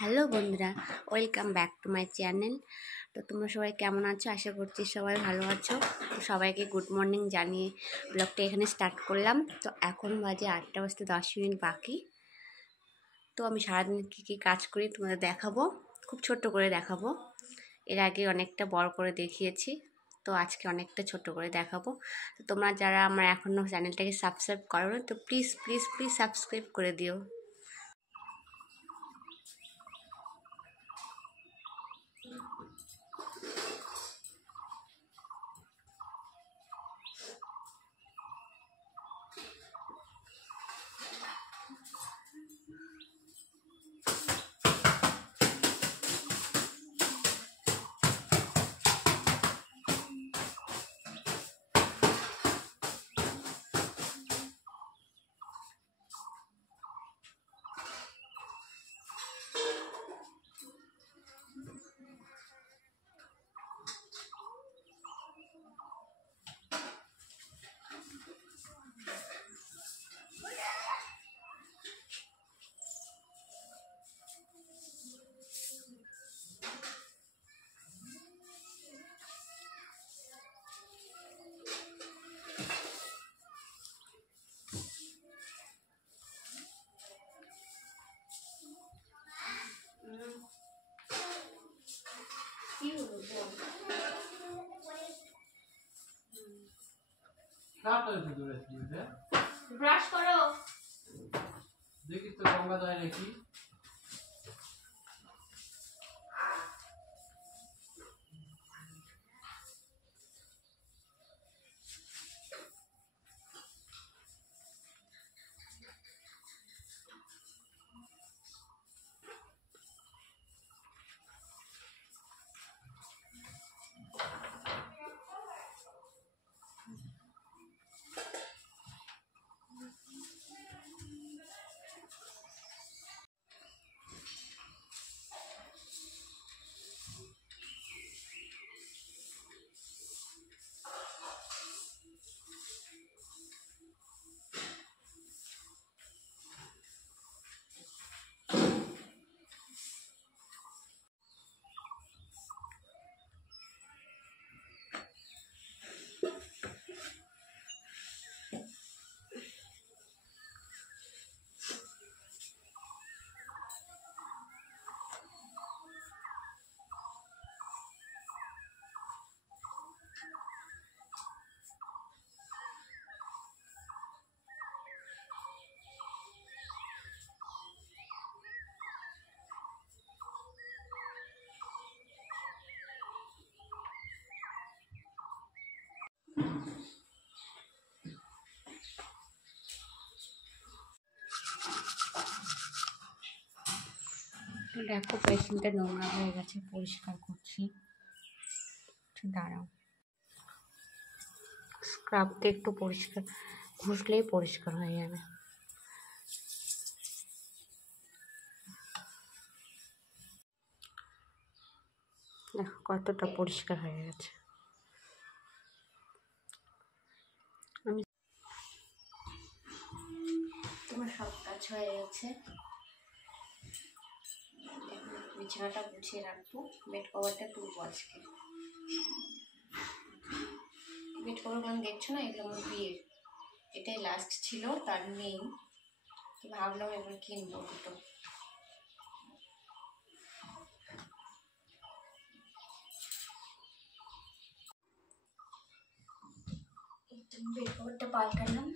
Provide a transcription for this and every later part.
Hello বন্ধুরা, welcome back to my channel. তো তোমরা সবাই কেমন আছো? আশা করছি সবাই ভালো আছো। তো সবাইকে গুড মর্নিং জানিয়ে ব্লগটা এখানে স্টার্ট করলাম। তো এখন বাজে 8:10 বাকি। তো আমি সারাদিন কী কী কাজ করি তোমাদের দেখাবো, খুব ছোট্ট করে দেখাবো। এর আগে অনেকটা বড় করে দেখিয়েছি, তো আজকে অনেকটা ছোট করে দেখাবো। তো তোমরা যারা আমার এখনও চ্যানেলটাকে সাবস্ক্রাইব করো তো প্লিজ প্লিজ প্লিজ সাবস্ক্রাইব করে দিও। ব্রাশ করো, দেখি তো গঙ্গা যায় নাকি। দেখো পেছনটা নোংরা হয়ে গেছে, পরিষ্কার করছি। দাঁড়াও, স্ক্রাবকে একটু পরিষ্কার ঘষলেই পরিষ্কার হয়ে যাবে। দেখো কতটা পরিষ্কার হয়ে গেছে। আমি তোমার সব কাজ হয়ে গেছে। বিছানাটা গুছিয়ে রাখবো, বেড কভারটা তুলবো আজকে। বেড কভারগুলো দেখছো না, এগুলো আমার বিয়ের, এটাই লাস্ট ছিল, তার নেই, তো ভাবলাম এবার কিনবো দুটো। বেড কভারটা পাল্টালাম।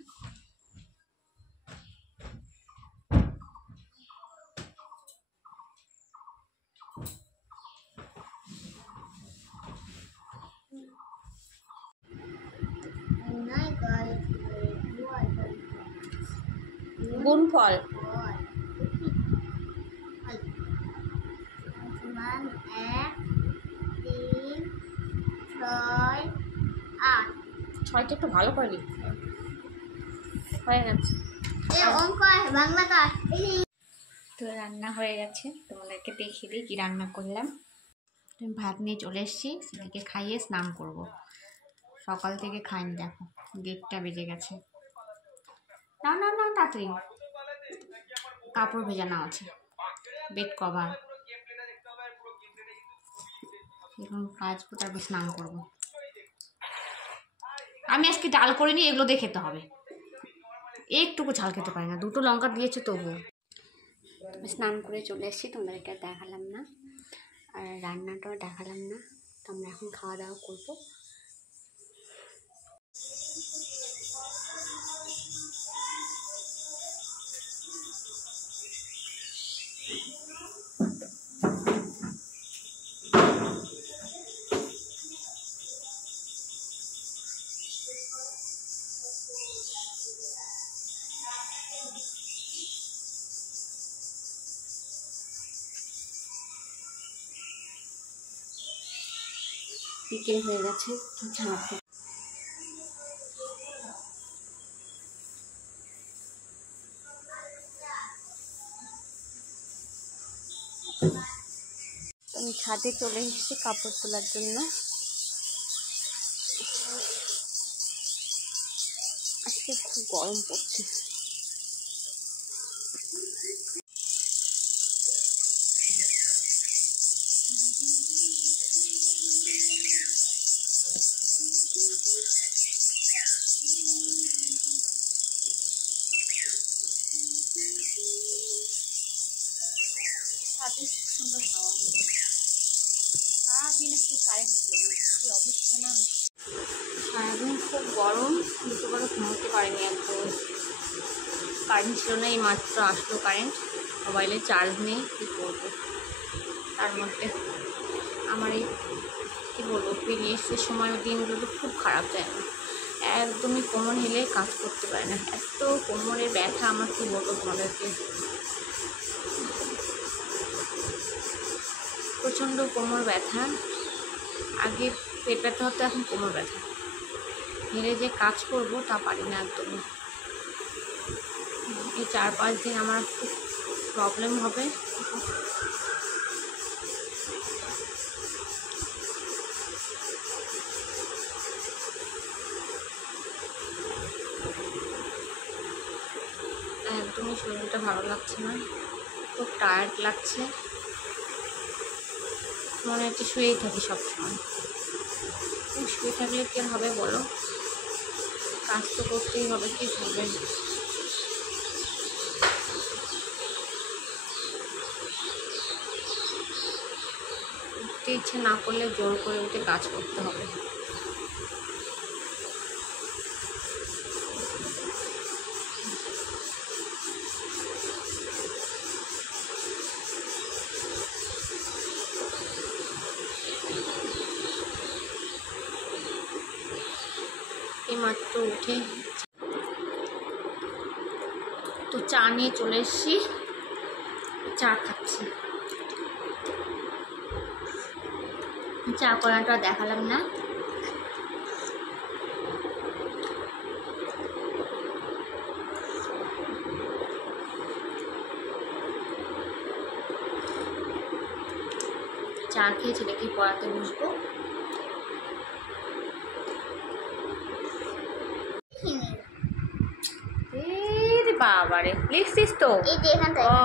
গুণফল ছয়টা একটু ভালো করে লিখতে হয়ে গেছে। তো রান্না হয়ে গেছে, তোমাদেরকে দেখিয়ে দিই কি রান্না করলাম। আমি ভাত নিয়ে চলে এসেছি, সেটাকে খাইয়ে স্নান করব। সকাল থেকে খাইনি, দেখো 1:30 বেজে গেছে। না না না, তাড়াতাড়ি কাপড় ভেজানো আছে, বেড কভার এখন কাচবো, তারপর স্নান করবো। আমি আজকে ডাল করিনি, এগুলো দিয়ে খেতে হবে। একটুকু ঝাল খেতে পারি না, 2টো লঙ্কা দিয়েছে তবু। স্নান করে চলে এসেছি, তোমাদেরকে দেখালাম না, আর রান্নাটাও দেখালাম না। তো আমরা এখন খাওয়া দাওয়া করবো। বিকেল হয়ে গেছে, তো ছাড়তে আমি ছাদে চলে এসেছি কাপড় তোলার জন্য। আজকে খুব গরম পড়ছে। ছাদে খুব সুন্দর হাওয়া, সারাদিন একটু কারেন্ট ছিল না, কি অবস্থা না। সারাদিন খুব গরম, দুটো করে ঘুমোতে পারিনি একদম। কারেন্ট ছিল না, এই মাত্র আসলো কারেন্ট। মোবাইলে চার্জ নেই, কী করবো। তার মধ্যে আমার এই কী বলবো, পিরিয়ডসের সময় দিনগুলো খুব খারাপ যায় না, একদমই কোমর হেলে কাজ করতে পারে না, এত কোমরে ব্যথা আমার, কী বলবো তোমাদেরকে। প্রচণ্ড কোমর ব্যথা, আগে পেট ব্যথা হতো, এখন কোমর ব্যথা। হেলে যে কাজ করবো তা পারি না একদমই। এই 4-5 দিন আমার খুব প্রবলেম হবে। একদমই শরীরটা ভালো লাগছে না, খুব টায়ার্ড লাগছে, মনে হচ্ছে শুয়েই থাকি সবসময়। শুয়ে থাকলে কী হবে বলো, কাজ তো করতেই হবে, কী করবে। উঠতে ইচ্ছে না করলে জোর করে উঠে কাজ করতে হবে। এইমাত্র উঠে তো চা নিয়ে চলে এসেছি, চা খাচ্ছি। চা করাটা দেখালাম না। চা খেয়ে ছেলেকে পড়াতে বসবো। বাবারে লিখছিস তো? এই যে এখান থেকে। ও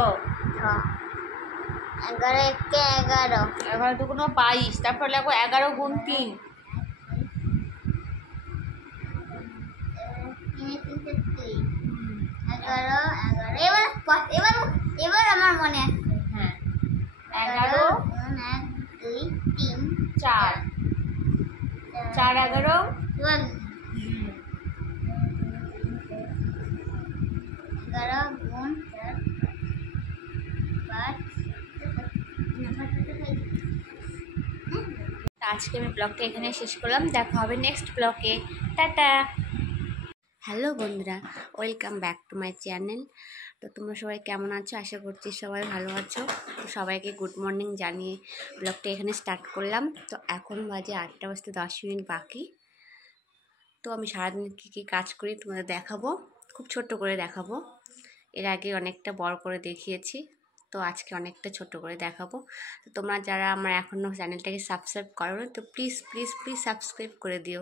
11 একে 11 11 দুগুণ 22, তারপর লাগবো 11 গুণ 3। 11 এবার আমার মনে আছে। হ্যাঁ 11 1 2 3 4 4 11 11 গুণ 4 5। আজকে আমি ব্লগটা এখানে শেষ করলাম, দেখা হবে নেক্সট ব্লগে। টাটা। হ্যালো বন্ধুরা, welcome back to my channel. তো তোমরা সবাই কেমন আছো, আশা করছি সবাই ভালো আছো। তো সবাইকে গুড মর্নিং জানিয়ে ব্লগটা এখানে স্টার্ট করলাম। তো এখন বাজে 8টা বাজতে 10 মিনিট বাকি। তো আমি সারাদিন কী কী কাজ করি তোমাদের দেখাবো, খুব ছোট্ট করে দেখাবো। এর আগে অনেকটা বড় করে দেখিয়েছি, তো আজকে অনেকটা ছোট করে দেখাবো। তো তোমরা যারা আমার এখনও চ্যানেলটাকে সাবস্ক্রাইব করো, তো প্লিজ প্লিজ প্লিজ সাবস্ক্রাইব করে দিও।